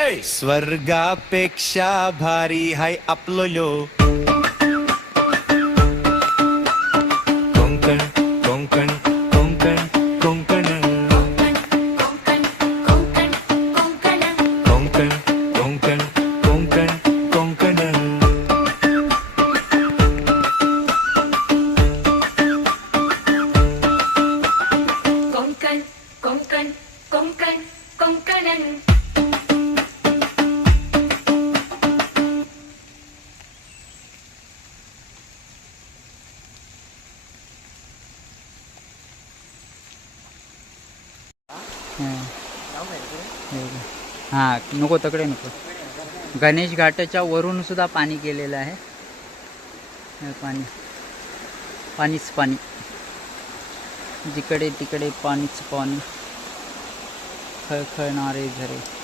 स्वर्गापेक्षा भारी हाय आपलो लो कोंकण कोंकण कोंकण कोंकण कोंकण कोंकण कोंकण कोंकण कोंकण कोंकण कोंकण कोंकण कोंकणन हां नको तकडे नको. गणेश घाटाच्या वरून सुद्धा पाणी गेलेलं आहे. हे पाणी पाणीच पाणी, जिकडे तिकडे पाणीच पाणी, खळखळणारे झरे.